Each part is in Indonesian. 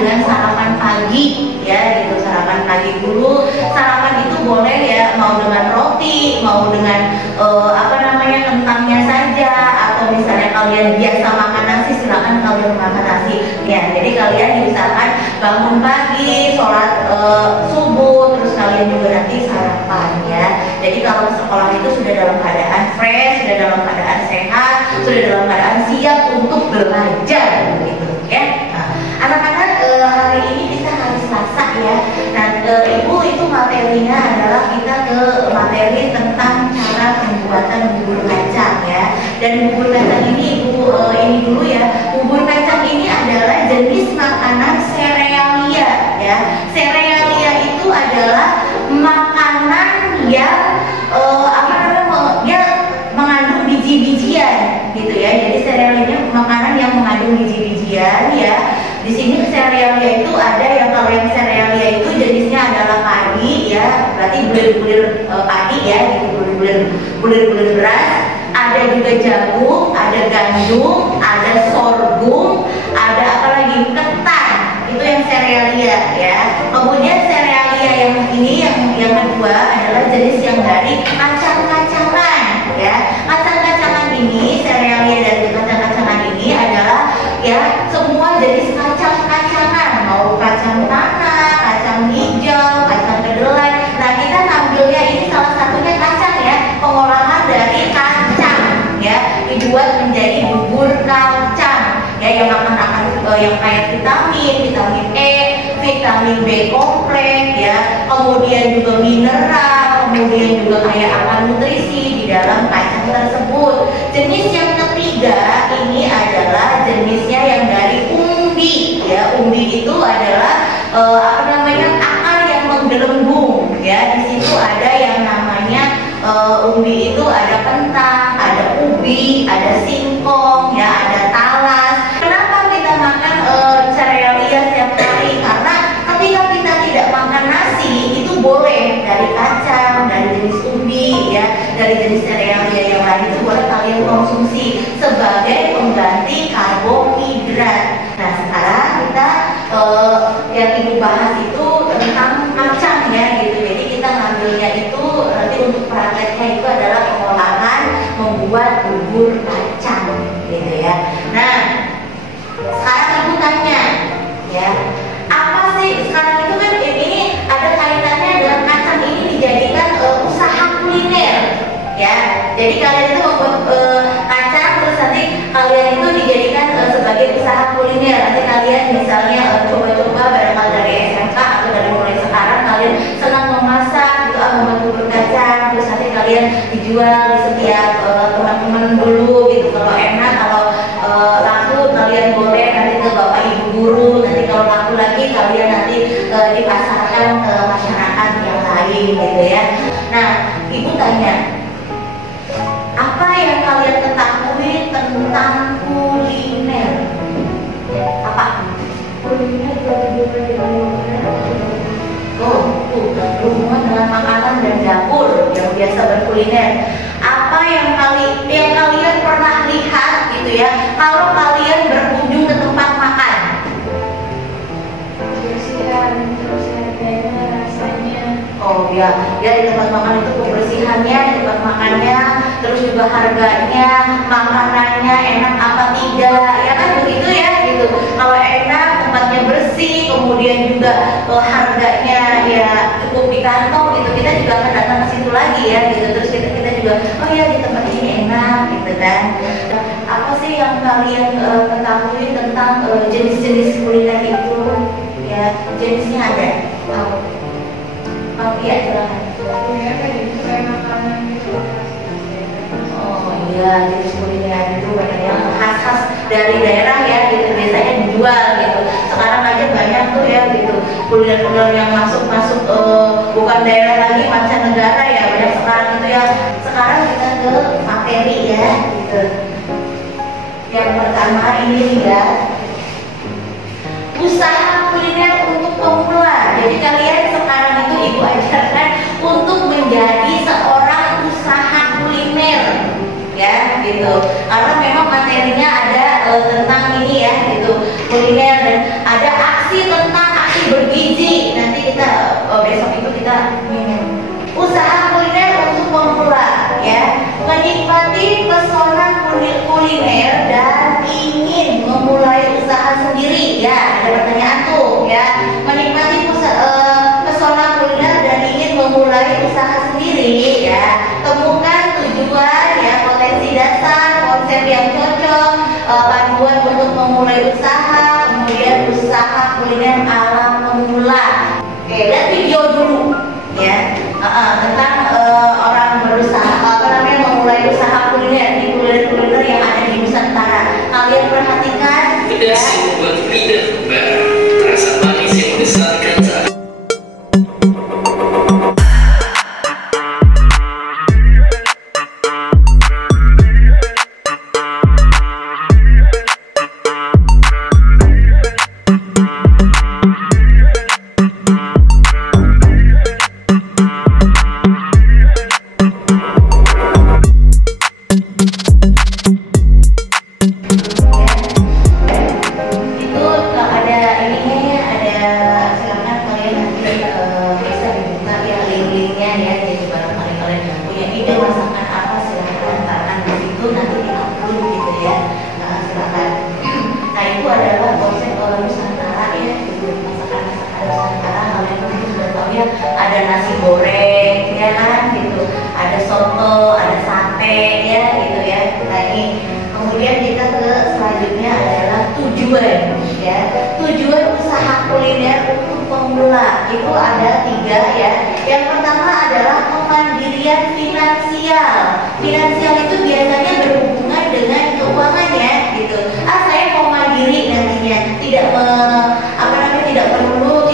dengan sarapan pagi ya gitu. Sarapan pagi dulu. Sarapan itu boleh ya mau dengan roti, mau dengan kentangnya saja, atau misalnya kalian biasa makan nasi, silakan kalian makan nasi ya. Jadi kalian misalkan bangun pagi, sholat subuh, terus kalian juga nanti sarapan ya. Jadi kalau sekolah itu sudah dalam keadaan fresh, sudah dalam keadaan sehat, sudah dalam keadaan siap untuk belajar begitu ya. Nah, anak-anak hari ini kita hari Selasa ya. Nah, Ibu itu materinya adalah kita ke materi tentang cara pembuatan bubur kacang ya. Dan bubur kacang ini Ibu ini dulu ya. Bubur kacang ini adalah jenis makanan serealia ya. Serealia itu adalah makanan yang dia mengandung biji-bijian gitu ya. Jadi serealia makanan yang mengandung biji-bijian ya. Di sini serealia itu ada yang, kalau yang serealia itu jenisnya adalah padi ya, berarti bulir-bulir padi ya, gitu, bulir-bulir beras. Ada juga jagung, ada gandum, ada sorghum, ada apa lagi, ketan. Itu yang serealia ya. Kemudian serealia yang ini yang kedua adalah jenis yang dari kacang-kacangan ya. Kacang-kacangan ini, serealia dari kacang-kacangan ini adalah ya semua jenis kacang-kacangan, mau kacang tanah, kacang hijau, kacang kedelai. Nah, kita ngambilnya ini salah satunya kacang ya, pengolahan dari kacang ya, dibuat menjadi bubur kacang ya, yang yang kayak vitamin E, vitamin B kompleks ya, kemudian juga mineral, kemudian juga kayak apa nutrisi di dalam kacang tersebut. Jenis yang ketiga ini adalah jenisnya yang dari umbi ya. Umbi itu adalah akar yang menggelembung ya. Di situ ada yang namanya umbi itu ada kentang, ada ubi, ada singkong ya, ada talas. Kenapa kita makan serealia setiap hari? Karena ketika kita tidak makan nasi itu boleh dari kacang, dari jenis umbi ya, dari jenis serealia yang lain itu boleh kalian konsumsi sebagai pengganti karbohidrat. Nah, sekarang kita yang Ibu bahas itu tentang kacang ya gitu. Jadi kita ngambilnya itu nanti untuk prakteknya itu adalah pengolahan membuat bubur kacang gitu ya. Nah, sekarang Ibu tanya ya, apa sih sekarang itu kan ini ada kaitannya dengan kacang ini dijadikan usaha kuliner ya. Jadi kalian itu membuat kacang, terus nanti kalian itu dijadikan sebagai usaha kuliner. Nanti kalian misalnya coba-coba barangkali dari SMK atau dari mulai sekarang kalian senang memasak gitu, membuat bubur kacang, terus nanti kalian dijual di setiap teman-teman dulu gitu. Kalau enak, kalau laku kalian boleh nanti ke bapak ibu guru. Nanti kalau laku lagi kalian nanti dipasarkan ke masyarakat yang lain gitu ya. Nah, Ibu tanya, apa yang kalian ketahui tentang kuliner? Apa? Kuliner berhubungan dengan makanan dan dapur yang biasa berkuliner. Apa yang kalian pernah lihat gitu ya, kalau kalian berkunjung ke tempat makan? Kebersihan, terus harganya, rasanya. Oh ya, ya di tempat makan itu kebersihannya, di tempat makannya, terus juga harganya, makanannya enak apa tidak, ya kan begitu ya gitu. Kalau enak, tempatnya bersih, kemudian juga harganya ya cukup di kantong gitu, kita juga akan datang ke situ lagi ya gitu. Terus kita juga, oh ya di tempat ini enak gitu kan. Apa sih yang kalian ketahui tentang jenis-jenis kuliner itu ya? Jenisnya ada. Oh iya, silahkan. Kuliner kayak makanan gitu. Oh iya, jenis kuliner itu banyak yang khas-khas dari daerah ya gitu, biasanya dijual gitu. Sekarang aja banyak tuh ya gitu, kuliner-kuliner yang masuk bukan daerah lagi, mancanegara ya, banyak sekarang itu ya. Sekarang kita ke materi ya gitu. Yang pertama ini ya, usaha kuliner untuk pemula. Jadi kalian sekarang itu Ibu ajarkan untuk menjadi seorang usaha kuliner ya gitu. Karena memang materinya ada tentang ini ya gitu, kuliner, dan ada aksi ya, menikmati pesona kuliner dan ingin memulai usaha sendiri ya, temukan tujuan ya, potensi dasar, konsep yang cocok, panduan untuk memulai usaha, kemudian usaha kuliner ala pemula. Oke, lihat video dulu ya, tentang orang berusaha memulai usaha kuliner di kuliner yang ada di Nusantara. Kalian perhatikan ya. Membuat lidah baru, terasa manis yang membesarkan saat ada nasi goreng ya kan gitu, ada soto, ada sate ya gitu ya. Nah ini kemudian kita ke selanjutnya adalah tujuan ya, tujuan usaha kuliner untuk pemula itu ada 3 ya. Yang pertama adalah kemandirian finansial. Finansial itu biasanya berhubungan dengan keuangan ya gitu. Saya mau mandiri nantinya, tidak tidak perlu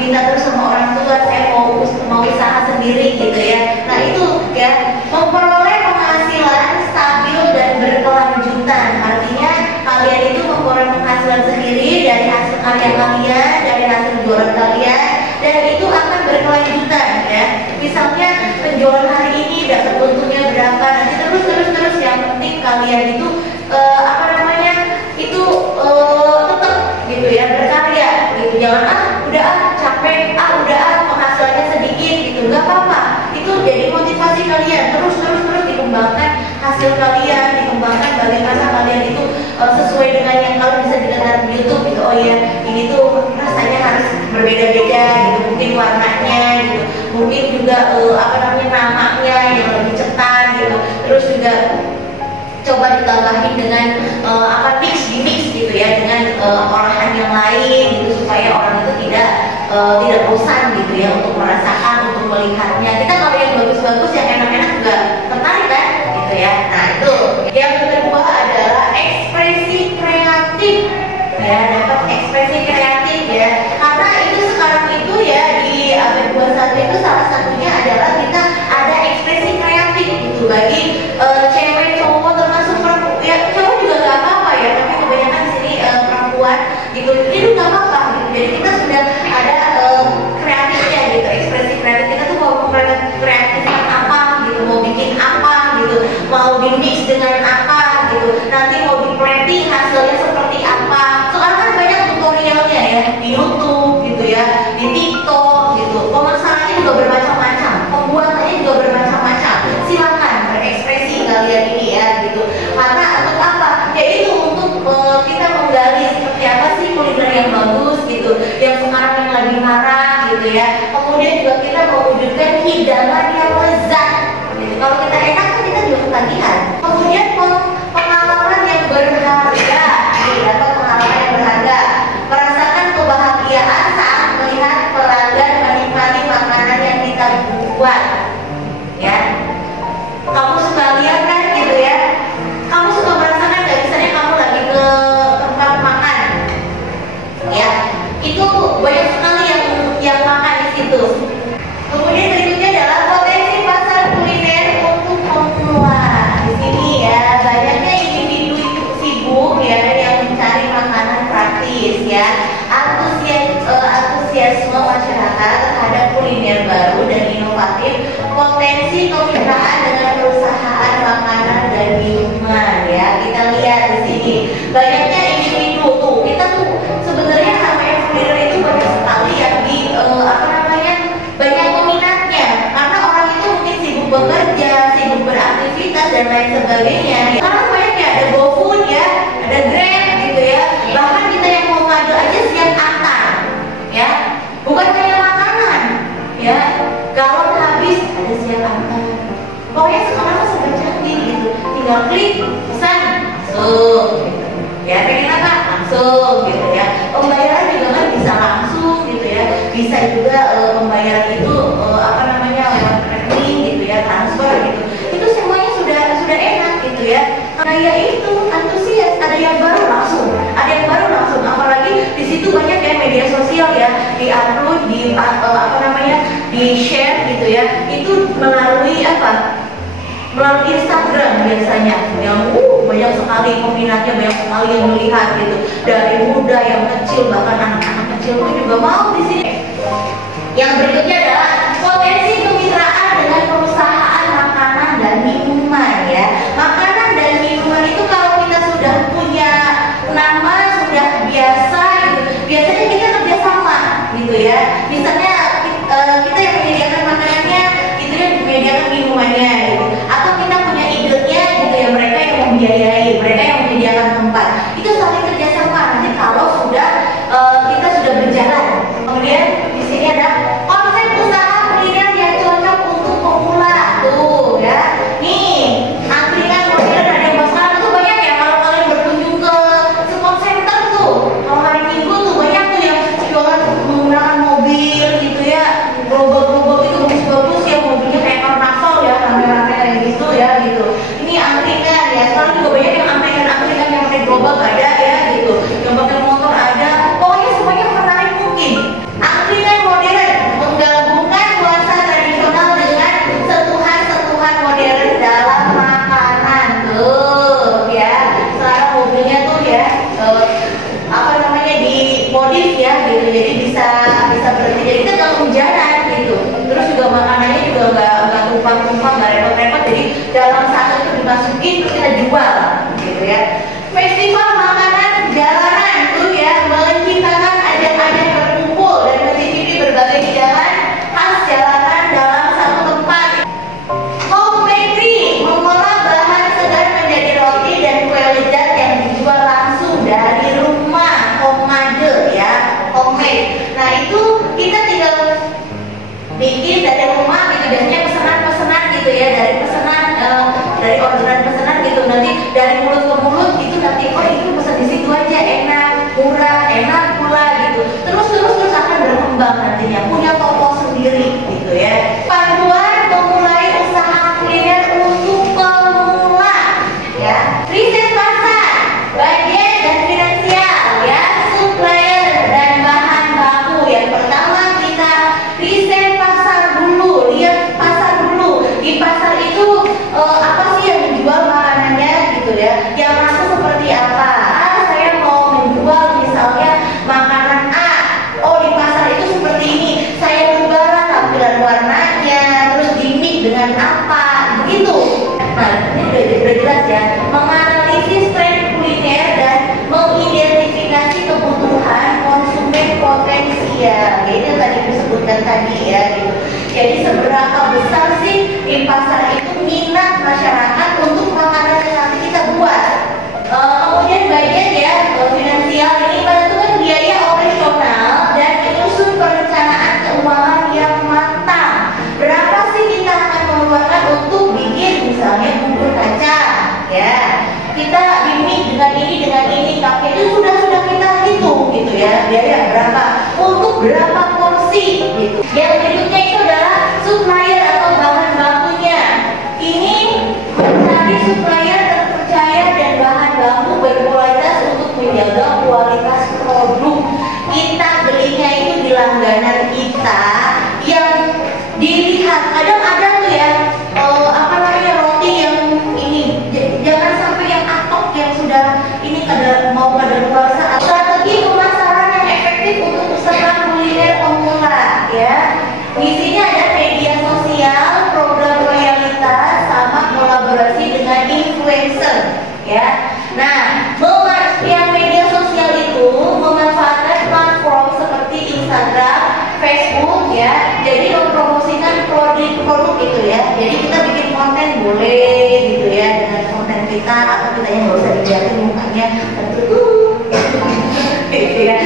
minta terus sama orang tua, saya mau usaha sendiri gitu ya. Nah itu ya, memperoleh penghasilan stabil dan berkelanjutan. Artinya kalian itu memperoleh penghasilan sendiri dari hasil karya kalian, dari hasil jualan kalian, dan itu akan berkelanjutan ya. Misalnya penjualan hari ini dapat untungnya berapa, nanti terus yang penting kalian itu itu tetap gitu ya, berkarya gitu. Jangan udah capek, penghasilannya sedikit gitu, nggak apa-apa. Itu jadi motivasi kalian terus dikembangkan hasil kalian, dikembangkan bagaimana kalian itu sesuai dengan yang kalian bisa didengar di YouTube gitu. Oh ya, ini tuh rasanya harus berbeda-beda gitu, mungkin warnanya gitu, mungkin juga namanya yang lebih cetar gitu. Terus juga coba ditambahin dengan mix gitu ya, dengan olahan yang lain gitu, supaya orang itu tidak bosan gitu ya untuk merasakan, untuk melihatnya. Kita kalau yang bagus-bagus, yang enak-enak juga tertarik kan gitu ya. Nah itu yang kedua adalah ekspresi kreatif ya, dapat ekspresi kreatif ya, karena itu sekarang itu ya di abad 21 itu salah satunya adalah kita ada ekspresi kreatif gitu bagi cewek, cowok, termasuk perempuan ya. Cowok juga nggak apa-apa ya, tapi kebanyakan di sini perempuan gitu, itu nggak apa-apa gitu. Jadi kita sudah ada kreatifnya gitu, ekspresi kreatif kita tuh mau kreatifkan apa gitu, mau bikin apa gitu, mau di mix dengan apa gitu, nanti mau di plating hasilnya seperti apa. Sekarang kan banyak tutorialnya ya di YouTube gitu ya, di TikTok gitu. Pemasarannya juga bermacam-macam, pembuatannya juga bermacam-macam. Silakan berekspresi kalian ini ya gitu. Karena untuk apa? Yaitu untuk kita menggali seperti apa sih kuliner yang bagus gitu, yang sekarang yang lagi marah gitu ya. Kemudian juga kita mewujudkan hidangan yang lezat gitu. Kalau kita enak kan kita juga ketagihan. Kemudian pengalaman yang berharga, dapat pengalaman yang berharga, merasakan kebahagiaan saat melihat pelanggan menikmati makanan yang kita buat ya. Kamu suka lihat kan gitu ya, kamu suka merasakan nggak, misalnya kamu lagi ke tempat makan ya, itu banyak sekali yang makan di situ. Kemudian berikutnya adalah potensi pasar kuliner untuk pemula. Di sini ya banyaknya individu itu sibuk ya yang mencari makanan praktis ya, antusiasme masyarakat terhadap kuliner baru dan inovatif, potensi kemitraan dengan perusahaan makanan dan minuman ya. Kita lihat di sini banyaknya individu tuh, kita tuh sebenarnya namanya kuliner itu banyak sekali yang banyak peminatnya, karena orang itu mungkin sibuk bekerja, sibuk beraktivitas dan lain sebagainya. Karena banyak ya, ada GoFood ya, ada Grab gitu ya, bahkan kita yang mau ngadu aja siang bisa juga pembayaran itu apa namanya lewat rekening gitu ya, transfer gitu. Itu semuanya sudah enak gitu ya. Kayak itu antusias, ada yang baru langsung, apalagi di situ banyak ya media sosial ya, di-upload, apa namanya, di-share gitu ya. Itu melalui apa? Melalui Instagram biasanya yang banyak sekali peminatnya, banyak sekali yang melihat gitu, dari muda yang kecil, bahkan anak-anak kecil pun juga mau di sini. Yang berikutnya adalah potensi kemitraan dengan perusahaan makanan dan minuman ya. Makanan dan minuman itu kalau kita sudah punya nama, sudah biasa gitu, biasanya kita kerjasama gitu ya. Misalnya kita yang menyediakan makanannya, itu yang menyediakan minumannya gitu. Atau kita punya idenya gitu ya, mereka yang membiayai, mereka yang menyediakan tempat. Itu saling kerjasama. Nanti kalau sudah kita sudah berjalan, kemudian di sini ada konsep usaha kuliner yang cocok untuk pemula tuh ya. Nih angkringan modern ada yang sekarang tuh banyak ya. Kalau kalian berkunjung ke sport center tuh, kalau hari Minggu tuh banyak tuh yang jualan menggunakan mobil gitu ya, gerobak-gerobak itu bagus-bagus ya, mobilnya kayak karnaval ya, rame-rame kayak gitu ya gitu. Ini angkringan ya, sekarang juga banyak yang angkringan yang pakai gerobak ada ya gitu, yang pakai motor ada. Pokoknya semuanya menarik mungkin. Angkringan modern menggabungkan nuansa tradisional dengan sentuhan-sentuhan modern dalam makanan tuh ya. Sekarang mobilnya tuh ya apa namanya, dimodif ya gitu, jadi bisa berhenti, jadi kita nggak kehujanan gitu. Terus juga makanannya juga nggak tumpah-tumpah, nggak repot-repot, jadi dalam satu itu dimasukin terus kita jual gitu ya. Festival makanan jalanan tuh ya, menciptakan ajang-ajang berkumpul dan mencicipi berbagai hidangan khas jalanan dalam satu tempat. Home bakery mengolah bahan segar menjadi roti dan kue lezat yang dijual langsung dari rumah, homemade ya, homemade. Nah itu kita tinggal bikin dari rumah gitu, biasanya pesanan gitu ya, dari pesanan dari orderan pesanan gitu, nanti dari mulut ke mulut itu nanti oh itu pesan di situ aja, enak, murah, enak pula gitu. Terus akan berkembang nantinya, punya toko sendiri gitu ya. Panduan memulai usaha kuliner untuk pemula ya. Riset pasar, budget dan finansial ya, supplier dan bahan baku. Yang pertama kita riset pasar dulu, lihat pasar dulu. Di pasar itu apa sih yang dijual makanannya gitu ya, yang laku seperti apa. Saya mau menjual misalnya makanan A, oh di pasar itu seperti ini, saya ubahlah tampilan warnanya, terus dimix dengan apa begitu. Nah ini udah jelas ya, menganalisis tren kuliner dan mengidentifikasi kebutuhan konsumen potensial. Itu tadi disebutkan tadi ya gitu. Jadi seberapa besar sih di pasar itu minat masyarakat untuk makanan yang nanti kita buat. Kemudian budget ya, finansial ini menentukan biaya operasional dan menyusun perencanaan keuangan yang matang. Berapa sih kita akan mengeluarkan untuk bikin misalnya bubur kacang ya, kita dimix dengan ini tapi itu sudah kita hitung gitu ya, biaya berapa untuk berapa porsi gitu. Yang berikutnya itu adalah supplier atau bahan bakunya. Ini mencari supplier terpercaya dan bahan baku berkualitas untuk menjaga kualitas produk. Kita belinya itu di langganan kita yang dilihat. Kadang ada tuh ya apa namanya, roti yang ini jangan sampai yang atok yang sudah ini mau kadaluarsa. Strategi pemasaran yang efektif untuk usaha kuliner pemula ya. Isinya ada media sosial, program loyalitas, sama kolaborasi dengan influencer ya. Nah, yang media sosial itu memanfaatkan platform seperti Instagram, Facebook ya. Jadi mempromosikan produk itu ya. Jadi kita bikin konten boleh gitu ya, dengan konten kita, atau kita yang nggak usah dilihatin mukanya tentu gitu ya.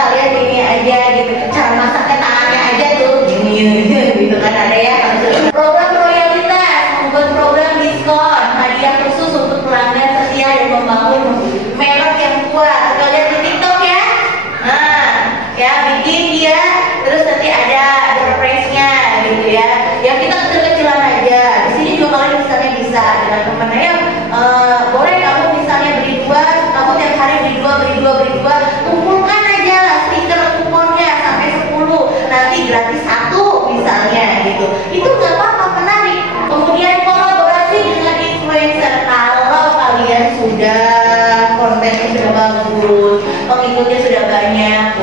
Kalian ini aja gitu, cara masaknya tangannya aja tuh gitu kan, ada ya. Program loyalitas, membuat program diskon, hadiah khusus untuk pelanggan setia dan membangun merek yang kuat. Kalian di TikTok ya, nah ya bikin dia, terus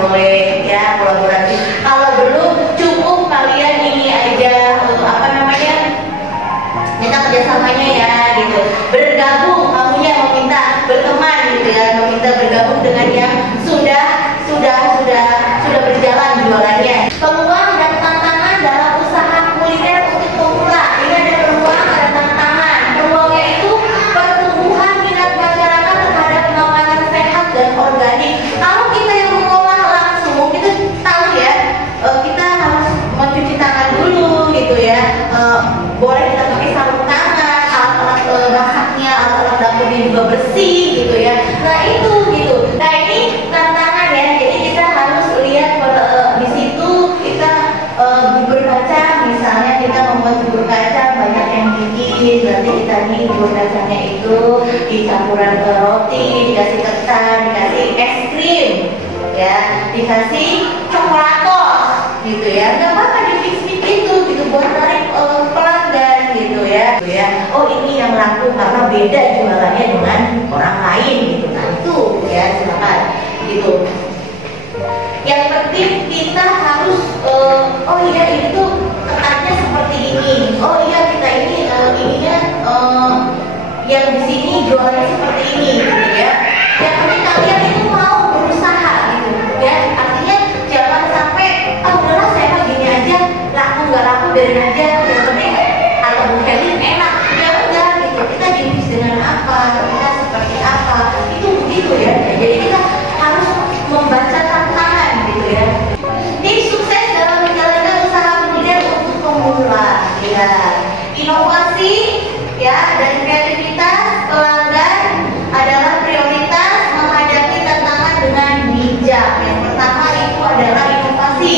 boleh ya kolaborasi. Kalau dulu cukup kalian ini aja apa namanya, minta kerjasamanya ya gitu, bergabung, kamunya meminta berteman gitu ya, meminta bergabung dengan yang sudah berjalan jualannya. Peluang dan tantangan dalam usaha kuliner untuk pemula. Ini ada peluang, ada tantangan. Peluangnya itu pertumbuhan minat masyarakat terhadap makanan sehat dan organik. Kalau kita yang mengolah langsung, kita tahu ya, kita harus mencuci tangan dulu gitu ya. Boleh kita pakai sarung tangan, alat-alat masaknya, alat-alat dapurnya juga bersih gitu ya. Nah itu gitu. Nah ini tantangan ya. Jadi kita harus lihat di situ kita bubur kacang, misalnya kita membuat bubur kacang banyak yang bikin, nanti kita nih bubur kacangnya itu dicampuran ke roti, dikasih ketan, dikasih es krim, ya, dikasih coklatos, gitu ya. Gak apa-apa di mix itu, gitu buat tarik pelanggan, gitu ya. Oh ini yang laku karena beda jualannya dengan orang lain, gitu. Nah itu ya silakan, gitu. Yang penting kita harus oh iya ini tuh ketatnya seperti ini. Oh iya kita ini ininya yang di sini jualannya seperti ini gitu ya. Yang penting kalian itu mau berusaha gitu ya. Artinya jangan sampai udahlah saya mah gini aja, laku nggak laku biarin aja. Yang penting atau mungkin enak ya udah gitu. Kita jenis dengan apa, kita seperti apa, itu begitu ya. Jadi kita harus membaca tantangan gitu ya. Tips sukses dalam menjalankan usaha kuliner untuk pemula ya. Inovasi ya dan kreativitas pelanggan adalah prioritas menghadapi tantangan dengan bijak. Yang pertama itu adalah inovasi.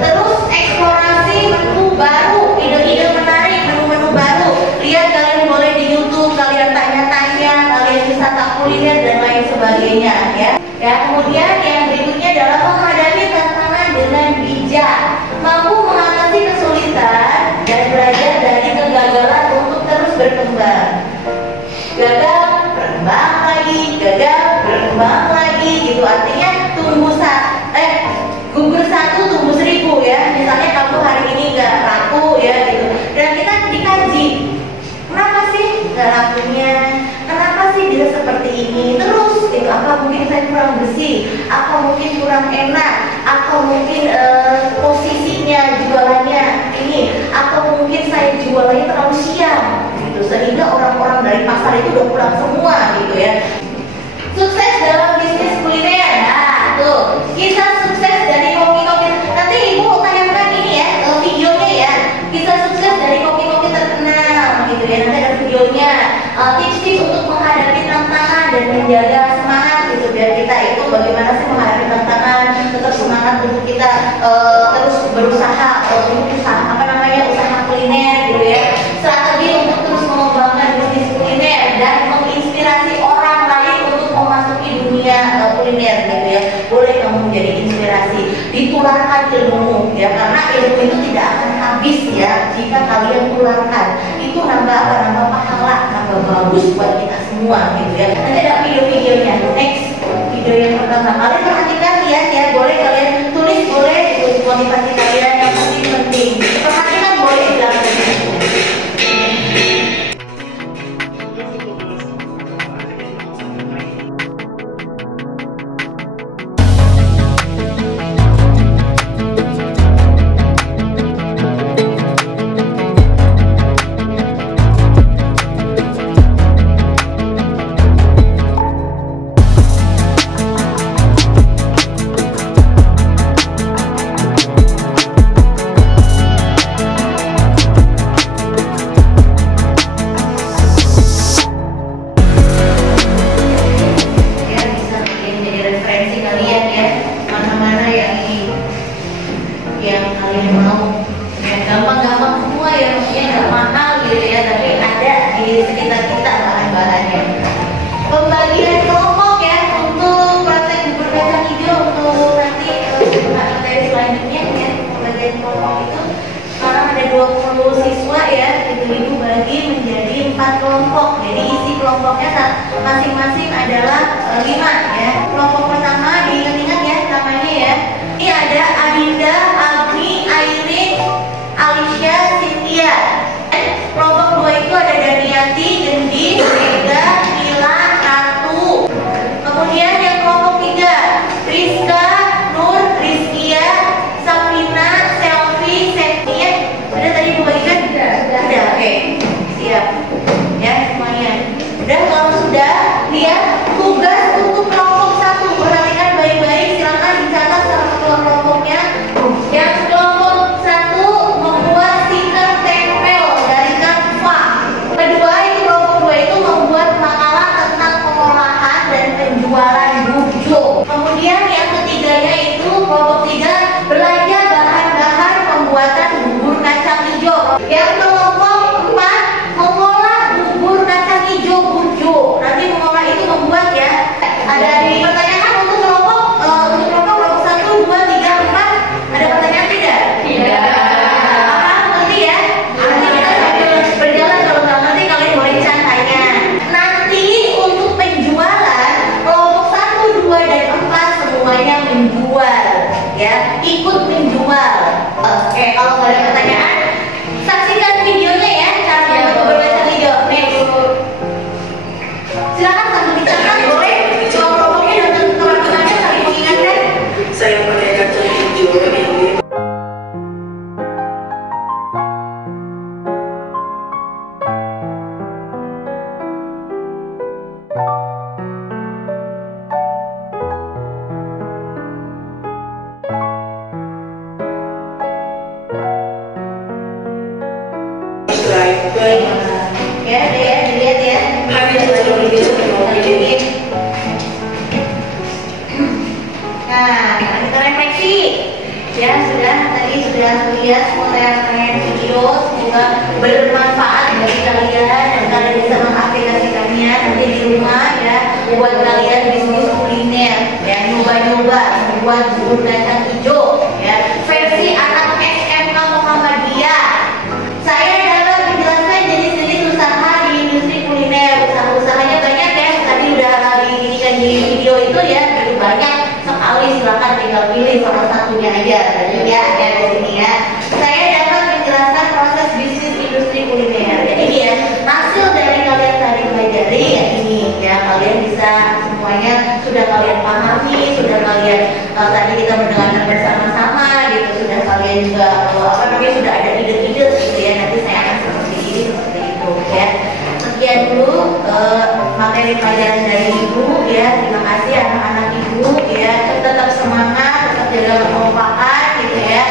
Terus eksplorasi menu baru, ide-ide menarik, menu-menu baru. Lihat kalian boleh di YouTube, kalian tanya-tanya, kalian wisata kuliner dan lain sebagainya ya. Ya, kemudian yang berikutnya adalah menghadapi tantangan dengan bijak, mampu mengatasi kesulitan dan belajar dari kegagalan untuk terus berkembang. Gagal, berkembang lagi, gagal, berkembang lagi, gitu. Artinya gugur satu, tumbuh 1000 ya. Misalnya kamu hari ini nggak laku ya gitu, dan kita dikaji, kenapa sih nggak lakunya? Kenapa sih bisa seperti ini? Terus gitu, apa mungkin saya kurang bersih, apa mungkin kurang enak, atau mungkin posisinya jualannya ini, atau mungkin saya jualannya terlalu siang gitu, sehingga orang-orang dari pasar itu udah pulang semua gitu ya. Sukses dalam bisnis kuliner. Nah tuh kisah sukses dari koki-koki. Nanti ibu tayangkan ini ya videonya ya, kisah sukses dari koki-koki terkenal gitu ya. Nanti ada videonya, tips-tips untuk menghadapi tantangan dan menjaga semangat gitu, biar kita itu bagaimana sih menghadapi tantangan, tetap semangat untuk kita terus berusaha untuk usaha usaha kuliner gitu ya. Strategi untuk terus mengembangkan bisnis kuliner dan menginspirasi orang lain untuk memasuki dunia kuliner gitu ya. Boleh kamu menjadi inspirasi, ditularkan ilmu ya, karena ilmu itu tidak akan habis ya jika kalian tularkan. Itu nambah apa? Nambah pahala, nambah bagus buat kita semua gitu ya. Nanti ada video-videonya. Next video yang pertama, kalian perhatikan ya, boleh kalian tulis, boleh itu motivasi kalian yang penting. Perhatikan boleh dalam kelompok. Jadi isi kelompoknya masing-masing adalah 5 ya. Kelompok pertama diingat-ingat ya namanya ya. Ini ada Adinda, Agni, Airin, Alicia, Cynthia. Kelompok 2 itu ada Daniati, Gendis, Mega, Milan, Ratu. Kemudian yang kelompok 3, Rizka, Nur, Rizkia, Safina, Selvi, Septia. Sudah tadi dibagikan? Sudah, oke. Siap. Ya semuanya. Udah, kalau sudah, lihat tugas untuk kelompok 1. Perhatikan baik-baik, silakan dicatat sama ketua kelompoknya. Yang kelompok 1 membuat stiker tempel dari Canva. Kedua itu kelompok 2 itu membuat makalah tentang pengolahan dan penjualan burjo. Kemudian yang ketiganya itu kelompok 3 belajar bahan-bahan pembuatan bubur kacang hijau. Yang kelompok 4 mengolah bubur kacang hijau burjo. Nanti mengolah itu membuat ya. Ada di pertanyaan untuk kelompok 1, 2, 3, 4. Ada pertanyaan tidak? Tidak. Apa? Ngerti ya? Nanti kita sambil berjalan, kalau nggak ngerti kalian boleh tanya. Nanti untuk penjualan kelompok 1, 2, dan 4 semuanya menjual ya, ikut menjual. Oke, kalau nggak ada pertanyaan saksikan videonya ya, cara membuat bubur kacang hijau. Next. Silakan sambil dicatat boleh. Kalau kelompoknya dan teman-temannya saling mengingatkan. Saya pakai kacang hijau ini. Ya, dilihat ya. Nah, kita refleksi. Ya, tadi sudah lihat semua tayangan video, semoga bermanfaat bagi kalian dan kalian bisa mengaplikasikannya nanti di rumah ya, buat kalian bisnis kuliner ya, nyoba-nyoba membuat bubur kacang hijau ya, versi anak SMK Muhammadiyah. Saya dapat menjelaskan jenis-jenis usaha di industri kuliner. Usaha-usahanya banyak ya, tadi udah dibikin di video itu ya, jadi banyak sekali. Silakan tinggal pilih salah satunya aja tadi ya, di sini ya. Saya dapat menjelaskan proses bisnis industri kuliner. Jadi ya, hasil dari kalian tadi pelajari ya ini ya, kalian bisa semuanya sudah kalian pahami, sudah kalian tadi kita mendengarkan bersama-sama gitu, sudah kalian juga sudah ada ide-ide gitu ya, nanti saya akan seperti ini seperti itu ya. Sekian dulu materi pelajaran dari Ibu ya. Terima kasih anak-anak Ibu ya, tetap semangat, tetap jaga kekompakan gitu ya.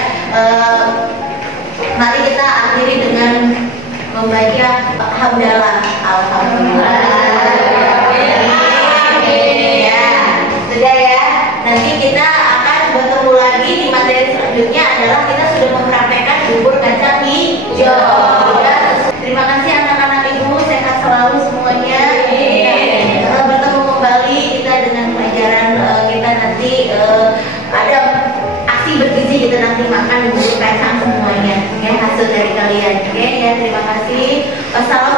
Mari kita akhiri dengan membaca hamdalah. Alhamdulillah. Ya, sudah ya. Nanti kita akan bertemu lagi di materi selanjutnya, adalah kita sudah mempraktekkan bubur kacang hijau. Terima kasih anak-anak Ibu, sehat selalu semuanya. Bertemu kembali kita dengan pelajaran kita nanti ada aksi bergizi, kita nanti makan bubur kacang semuanya ya, hasil dari kalian. Oke ya, terima kasih. Wassalamualaikum.